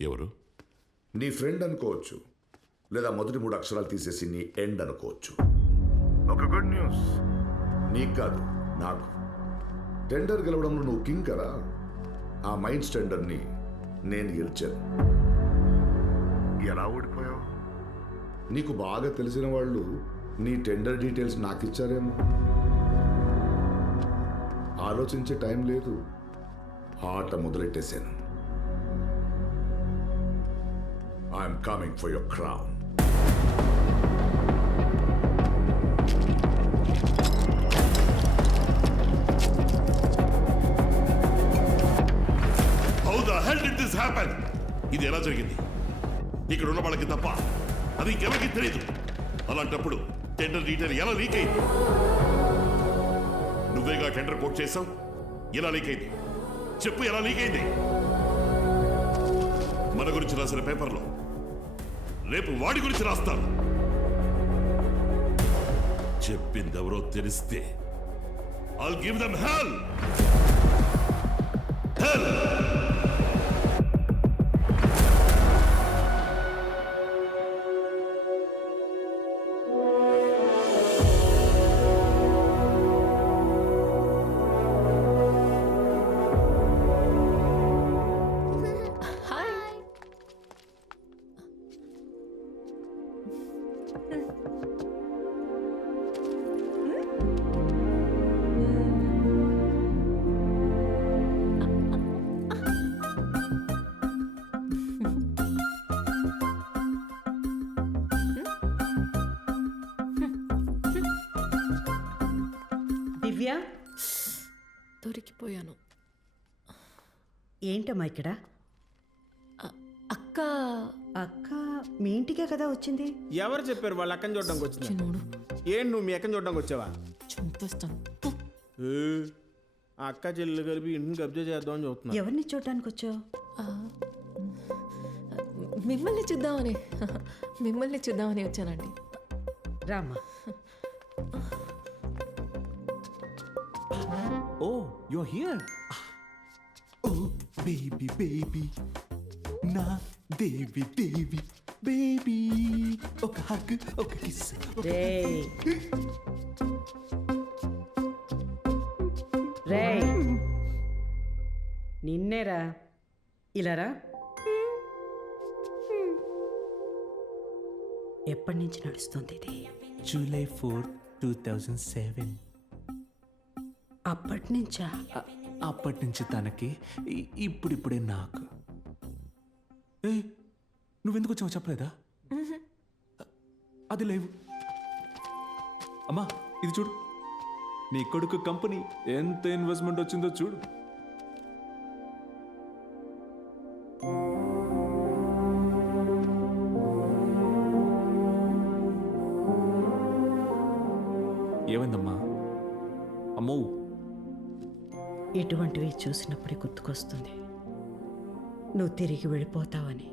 ఎవరు? నీ ఫ్రెండ్ అనుకోవచ్చు, లేదా మొదటి 3 అక్షరాలు తీసేసి నీ ఎండ్ అనుకోవచ్చు. ఒక గుడ్ న్యూస్ నీకు కాదు, నాకు. టెండర్ గెలవడంలో నువ్వు కింగ్ కదా. ఆ మైన్స్ టెండర్ని నేను గెలిచాను. ఎలా ఓడిపోయావు? నీకు బాగా తెలిసిన వాళ్ళు నీ టెండర్ డీటెయిల్స్ నాకు ఇచ్చారేమో. ఆలోచించే టైం లేదు, ఆట మొదలెట్టేశాను. I'm coming for your crown. How the hell did this happen? ఇది ఎలా జరిగింది? ఇక్కడ ఉన్న వాళ్ళకి తప్ప అది ఇంకెవరికి తెలియదు. అలాంటప్పుడు టెండర్ డీటెయిల్ ఎలా లీక్ అయింది? నువ్వేగా టెండర్ కోట్ చేసావు, ఎలా లీక్ అయింది చెప్పు. ఎలా లీక్ అయింది? మన గురించి రాసిన పేపర్లో రేపు వాడి గురించి రాస్తాను. చెప్పిందెవరో తెలిస్తే I'll give them hell. Hell. దివ్య, దొరికిపోయాను. ఏంటమ్మా ఇక్కడ? అక్క అక్క మీ ఇంటికే కదా వచ్చింది. ఎవరు చెప్పారు వాళ్ళ అక్కని చూడడానికి వచ్చింది? చిన్నోడు ఏం నువ్వు మీ అక్కని చూడడానికి వచ్చావా? చంపేస్తాను. ఆ అక్క చెల్లెలు కలిపి ఇంటిని కబ్జా చేద్దామని చూస్తున్నా. ఎవరిని చూడడానికి వచ్చావు? మిమ్మల్ని చూద్దామని మిమ్మల్ని చూద్దామని వచ్చానండి. రామ్మా. Oh, you're here. Oh, baby, baby. Na, Devi, Devi, baby. Oka hug, oka kiss. రేయ్ రేయ్, నిన్నేరా. ఇలారా. ఎప్పటి నుంచి నడుస్తుంది ఇది? July 4th, 2007. అప్పటి నుంచా? అప్పటి నుంచి తనకి, ఇప్పుడిప్పుడే నాకు. ఏ నువ్వెందుకు వచ్చావు చెప్పలేదా? అది లేవు. అమ్మా ఇది చూడు, నీ కొడుకు కంపెనీ ఎంత ఇన్వెస్ట్మెంట్ వచ్చిందో చూడు. ఏమైందమ్మా? అమ్మో, ఇటువంటివి చూసినప్పుడే గుర్తుకొస్తుంది నువ్వు తిరిగి వెళ్ళిపోతావని.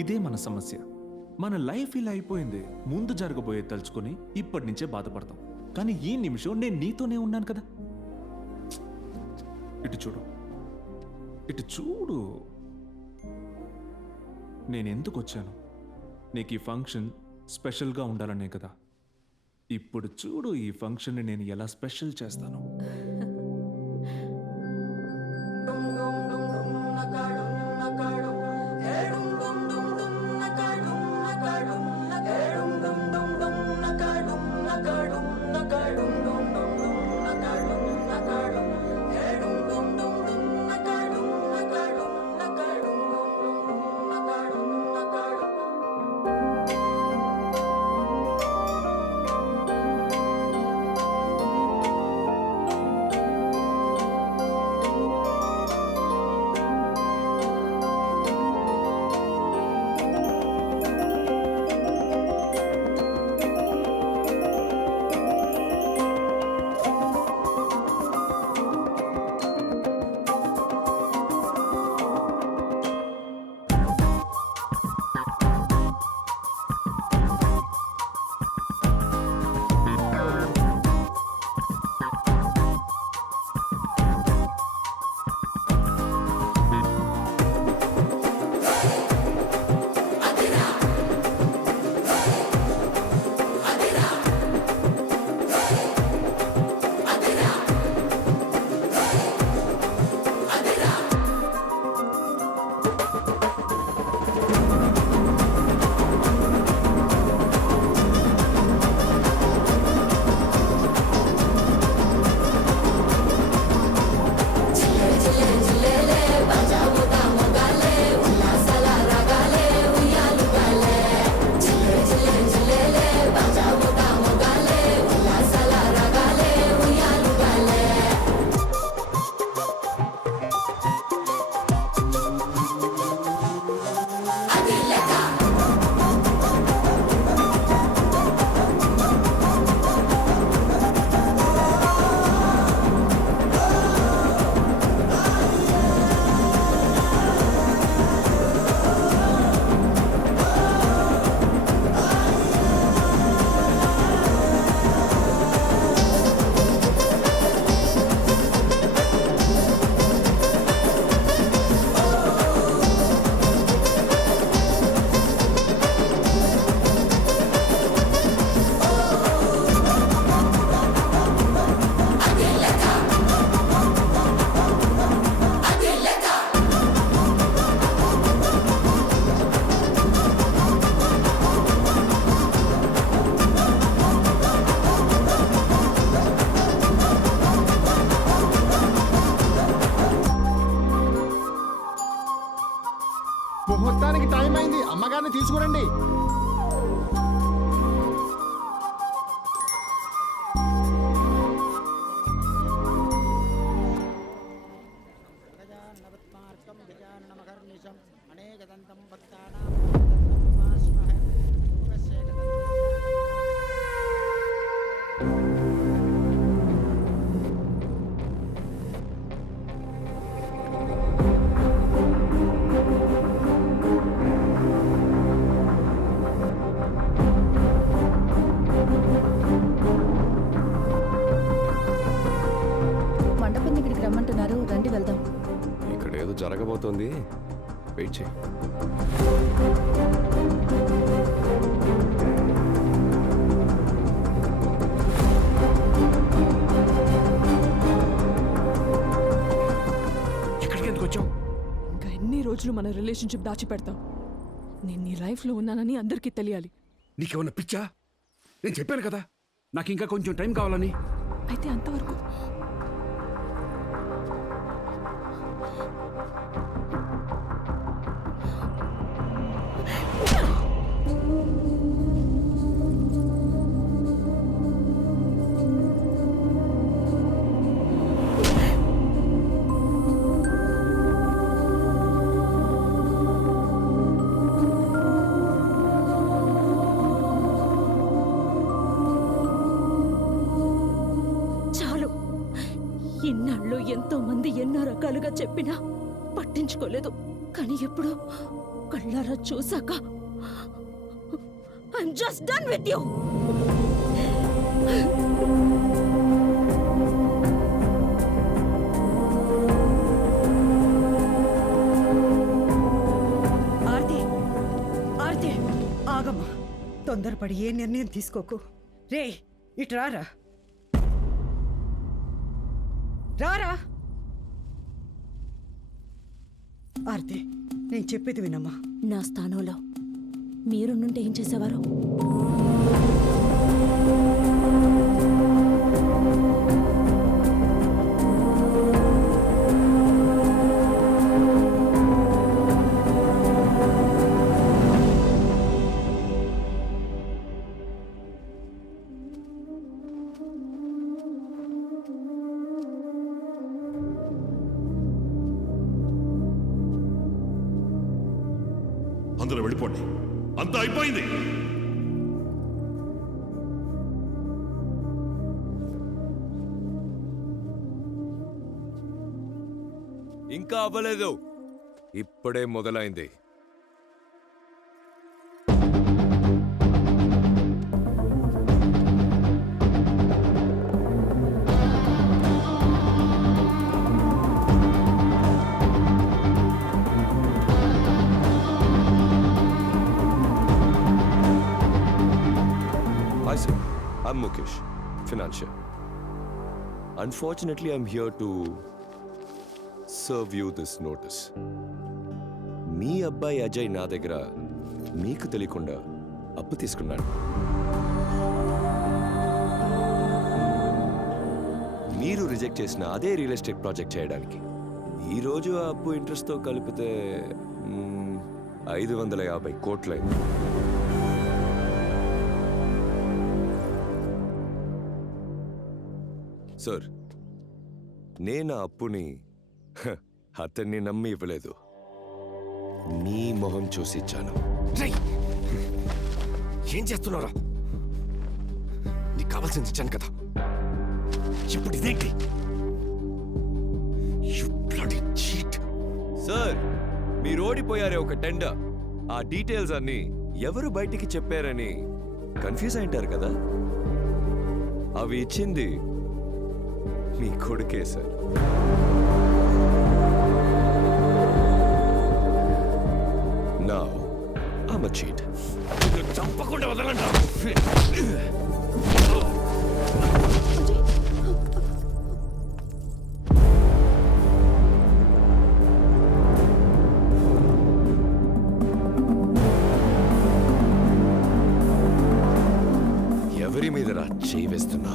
ఇదే మన సమస్య. మన లైఫ్ ఇలా అయిపోయింది. ముందు జరగబోయే తలుచుకొని ఇప్పటి నుంచే బాధపడతాం. కానీ ఈ నిమిషం నేను నీతోనే ఉన్నాను కదా. ఇటు చూడు, ఇటు చూడు. నేను ఎందుకు వచ్చాను? నీకు ఈ ఫంక్షన్ స్పెషల్గా ఉండాలనే కదా. ఇప్పుడు చూడు, ఈ ఫంక్షన్ని నేను ఎలా స్పెషల్ చేస్తాను. అవుతోంది, వెయిట్ చేయి. ఎక్కడికి ఎందుకు వచ్చావు? ఇంకా ఎన్ని రోజులు మన రిలేషన్షిప్ దాచిపెడతావు? నేను నీ లైఫ్లో ఉన్నానని అందరికీ తెలియాలి. నీకేమన్నా పిచ్చా? నేను చెప్పాను కదా నాకు ఇంకా కొంచెం టైం కావాలని. అయితే అంతవరకు చాలు. ఇన్నాళ్ళు ఎంతో మంది ఎన్నో రకాలుగా చెప్పినా పట్టించుకోలేదు. కానీ ఎప్పుడు కళ్ళారా చూసాక I'm just done with you. Aarti, Aarti, ఆగమ్మా. తొందరపడి ఏ నిర్ణయం తీసుకోకు. రే, ఇటు రారా. రారా. ఆర్తి, నేను చెప్పేది వినమ్మా. నా స్థానంలో మీరుండుంటే ఏం చేసేవారు? అందరూ వెళ్ళిపోండి, అంతా అయిపోయింది. ఇంకా అవ్వలేదు, ఇప్పుడే మొదలైంది. Hi sir, I'm Mukesh, financier. Unfortunately, I'm here to serve you this notice. మీ అబ్బాయి అజయ్ నా దగ్గర మీకు తెలియకుండా అప్పు తీసుకున్నాడు. మీరు రిజెక్ట్ చేసిన అదే రియల్ ఎస్టేట్ ప్రాజెక్ట్ చేయడానికి. ఈరోజు ఆ అప్పు ఇంట్రెస్ట్తో కలిపితే 550 కోట్లయింది. సార్, నేను ఆ అప్పుని అతన్ని నమ్మి ఇవ్వలేదు, నీ మొహం చూసి ఇచ్చాను. ఏం చేస్తున్నారా? నీకు కావాల్సింది ఇచ్చాను కదా, ఇప్పుడు ఇదేంటి? You bloody cheat. సార్, మీరు ఓడిపోయారే ఒక టెండర్, ఆ డీటెయిల్స్ అన్ని ఎవరు బయటికి చెప్పారని కన్ఫ్యూజ్ అయింటారు కదా, అవి ఇచ్చింది మీ కొడుకే sir. Now, I'm a cheat. చంపకుండా వదలండి. ఎవరి మీద రా చేయి వేస్తున్నా?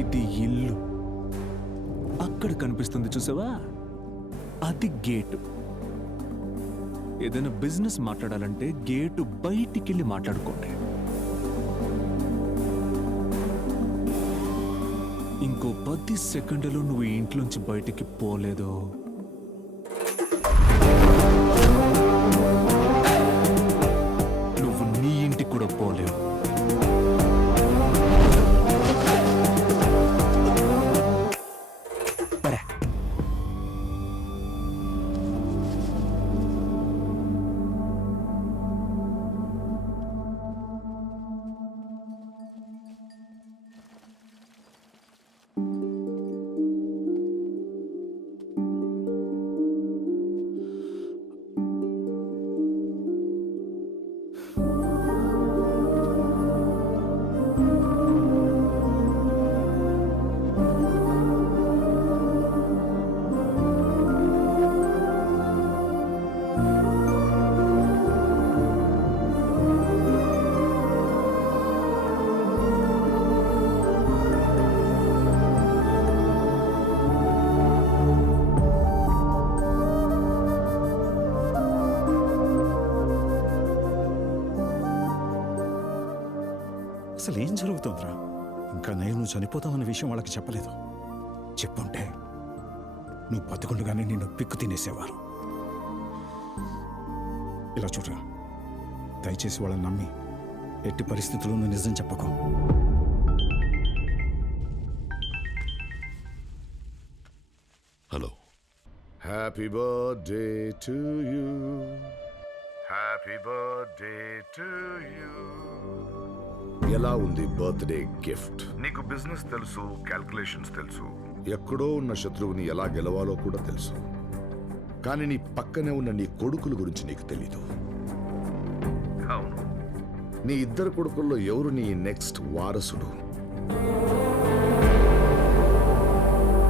ఇది ఇల్లు, అక్కడ కనిపిస్తుంది చూసావా, అది గేటు. ఏదైనా బిజినెస్ మాట్లాడాలంటే గేటు బయటికి వెళ్ళి మాట్లాడుకోండి. ఇంకో 10 సెకండ్లలో నువ్వు ఈ ఇంట్లోంచి బయటికి పోలేదు, నువ్వు నీ ఇంటికి కూడా పోలేవు. పరా. అసలు ఏం జరుగుతుందిరా? ఇంకా నేను నువ్వు చనిపోతావన్న విషయం వాళ్ళకి చెప్పలేదు. చెప్పుంటే నువ్వు బతుకుండగానే నిన్ను పిక్కు తినేసేవారు. ఇలా చూడరా, దయచేసి వాళ్ళని నమ్మి ఎట్టి పరిస్థితుల్లోనూ నిజం చెప్పకు. Hello. Happy birthday to you, happy birthday to you. ఎలా ఉంది బర్త్డే గిఫ్ట్? నీకు బిజినెస్ తెలుసు, క్యాల్కులేషన్స్ తెలుసు, ఎక్కడో ఉన్న శత్రువుని ఎలా గెలవాలో కూడా తెలుసు. కానీ నీ పక్కనే ఉన్న నీ కొడుకుల గురించి నీకు తెలీదు. అవును, నీ ఇద్దరు కొడుకుల్లో ఎవరు నీ నెక్స్ట్ వారసుడు?